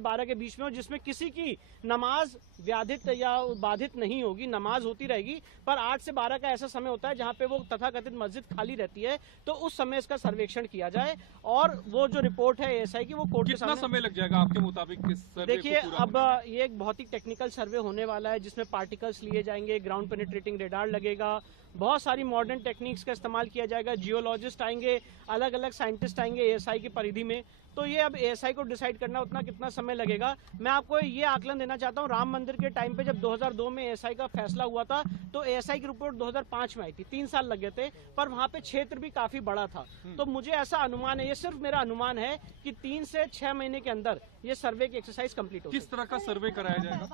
से 12 के बीच में हो, जिसमें किसी की नमाज व्याधित या बाधित नहीं होगी, नमाज होती रहेगी, पर 8 से 12 का ऐसा समय होता है जहां पे वो तथाकथित मस्जिद खाली रहती है, तो उस समय इसका सर्वेक्षण किया जाए और वो जो रिपोर्ट है एएसआई की वो कोर्ट के सामने। कितना समय लग जाएगा आपके मुताबिक? देखिए, अब ये एक बहुत ही टेक्निकल सर्वे होने वाला है जिसमें पार्टिकल्स लिए जाएंगे, ग्राउंड पेनिट्रेटिंग रेडार लगेगा, बहुत सारी मॉडर्न टेक्निक्स का इस्तेमाल किया जाएगा, जियोलॉजिस्ट आएंगे, अलग अलग साइंटिस्ट आएंगे एएसआई की परिधि में। तो ये अब एएसआई को डिसाइड करना उतना कितना समय लगेगा। मैं आपको ये आकलन देना चाहता हूँ, राम मंदिर के टाइम पे जब 2002 में एएसआई का फैसला हुआ था तो एएसआई की रिपोर्ट 2005 में आई थी, 3 साल लगे थे, पर वहां पे क्षेत्र भी काफी बड़ा था। तो मुझे ऐसा अनुमान है, ये सिर्फ मेरा अनुमान है कि 3 से 6 महीने के अंदर ये सर्वे की एक्सरसाइज कंप्लीट होगी। किस तरह का सर्वे कराया जाएगा?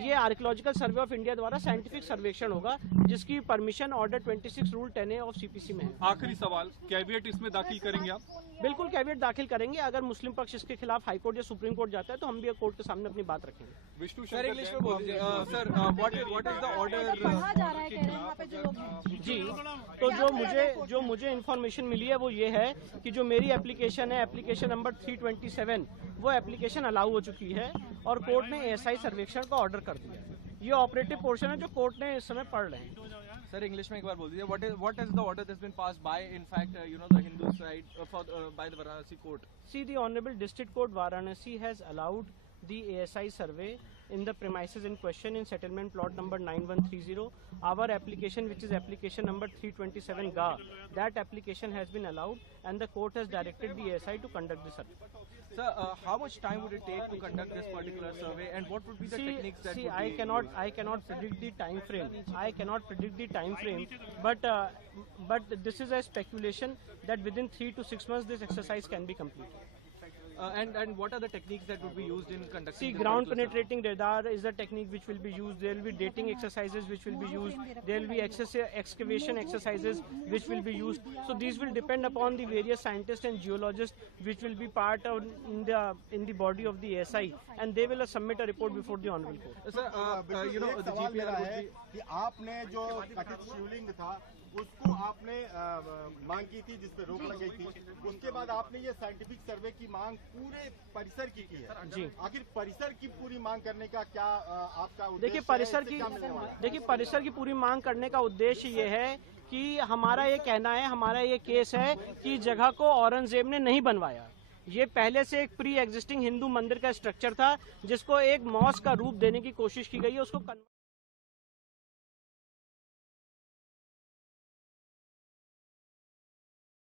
ये आर्कियोलॉजिकल सर्वे ऑफ इंडिया द्वारा साइंटिफिक सर्वेक्षण होगा, जिसकी permission order 26 rule 10A of CPC में है। आखिरी सवाल, कैविएट इसमें दाखिल करेंगे आप? बिल्कुल कैविएट दाखिल करेंगे। अगर मुस्लिम पक्ष इसके खिलाफ हाईकोर्ट या सुप्रीम कोर्ट जाता है तो हम भी कोर्ट के सामने अपनी बात रखेंगे। विष्णु सर, इंग्लिश में बोल दीजिए। Sir, what is the order? जी, तो जो मुझे इन्फॉर्मेशन मिली है वो ये है कि जो मेरी एप्लीकेशन है, एप्लीकेशन नंबर 327, वो एप्लीकेशन अलाउ हो चुकी है और कोर्ट ने एएसआई सर्वेक्षण का ऑर्डर कर दिया है। ये ऑपरेटिव पोर्शन है जो कोर्ट ने इस समय पढ़ रहे हैं। सर, इंग्लिश में एक बार बोल दीजिए। What is the order that's been passed by in fact the Hindu side for by the Varanasi court? See, the Honorable District Court Varanasi has allowed the ASI survey in the premises in question in settlement plot number 9130. Our application, which is application number 327 GA, that application has been allowed and the court has directed the ASI to conduct the survey. Sir, how much time would it take to conduct this particular survey, and what would be the techniques that would I be cannot predict the time frame. I cannot predict the time frame, but this is a speculation that within 3 to 6 months this exercise can be completed. And what are the techniques that would be used in conducting? See, ground penetrating radar is the technique which will be used. There will be dating exercises which will be used. There will be excavation exercises which will be used. So these will depend upon the various scientists and geologists which will be part of in the body of the ASI, and they will submit a report before the honorable court. Sir, the GPR would be कि आपने जो कथित शिवलिंग था उसको आपने मांग की थी, जिस पे रोक लगी थी, उसके बाद आपने ये साइंटिफिक सर्वे की मांग पूरे परिसर की है जी। आखिर परिसर की पूरी मांग करने का क्या आपका उद्देश्य? देखिए, परिसर की पूरी मांग करने का उद्देश्य ये है कि हमारा ये कहना है, हमारा ये केस है कि जगह को औरंगजेब ने नहीं बनवाया। ये पहले से एक प्री एग्जिस्टिंग हिंदू मंदिर का स्ट्रक्चर था जिसको एक मॉस्क का रूप देने की कोशिश की गई है, उसको